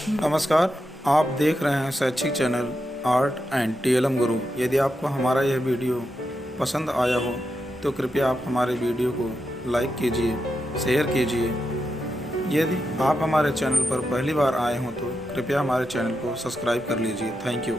नमस्कार, आप देख रहे हैं शैक्षिक चैनल आर्ट एंड टीएलएम गुरु। यदि आपको हमारा यह वीडियो पसंद आया हो तो कृपया आप हमारे वीडियो को लाइक कीजिए, शेयर कीजिए। यदि आप हमारे चैनल पर पहली बार आए हों तो कृपया हमारे चैनल को सब्सक्राइब कर लीजिए। Thank you.